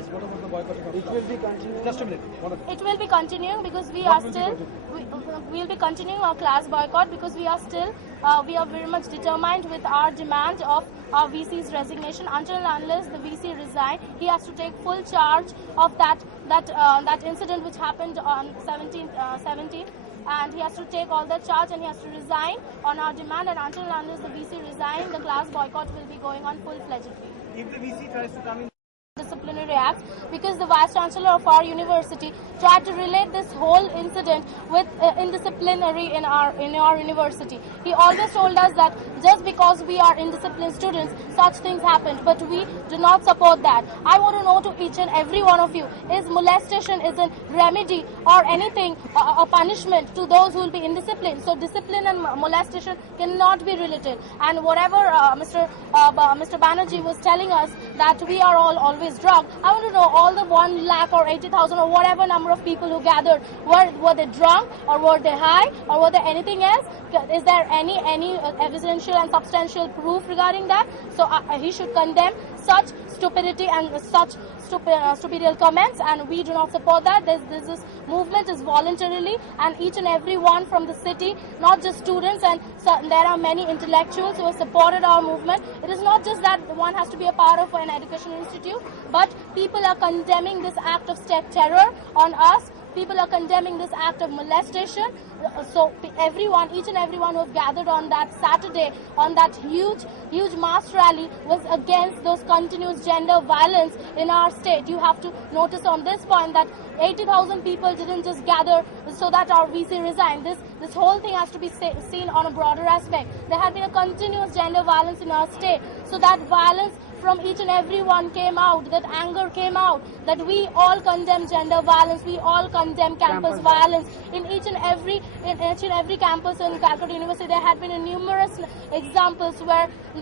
class, what about the boycotting of class? It will be continuing. Just a minute. It will be continuing because we are still, we'll be continuing our class boycott because we are still, we are very much determined with our demand of our VC's resignation. Until and unless the VC resign, he has to take full charge of that incident which happened on 17th. And he has to take all the charge and he has to resign on our demand, and until and unless the VC resign, the class boycott will be going on full-fledgedly. If the VC tries to come in Disciplinary acts, because the Vice Chancellor of our university tried to relate this whole incident with indisciplinary in our university. He always told us that just because we are indisciplined students, such things happened, but we do not support that. I want to know to each and every one of you, is molestation is a remedy or anything, a punishment to those who will be indisciplined? So discipline and molestation cannot be related. And whatever Mr. Banerjee was telling us that we are all always drunk, I want to know, all the 1 lakh or 80,000 or whatever number of people who gathered, were they drunk or were they high or were there anything else? Is there any evidential and substantial proof regarding that? So he should condemn such stupidity and such stupid comments, and we do not support that. This movement is voluntarily, and each and every one from the city, not just students, and there are many intellectuals who have supported our movement. It is not just that one has to be a part of an educational institute, but people are condemning this act of state terror on us. People are condemning this act of molestation. So everyone, each and everyone who have gathered on that Saturday, on that huge mass rally, was against those continuous gender violence in our state. You have to notice on this point that 80,000 people didn't just gather so that our VC resigned. This whole thing has to be seen on a broader aspect. There had been a continuous gender violence in our state. So that violence from each and every one came out, that anger came out, that we all condemn gender violence, we all condemn campus violence. In each and every campus in Calcutta University, there had been numerous examples where the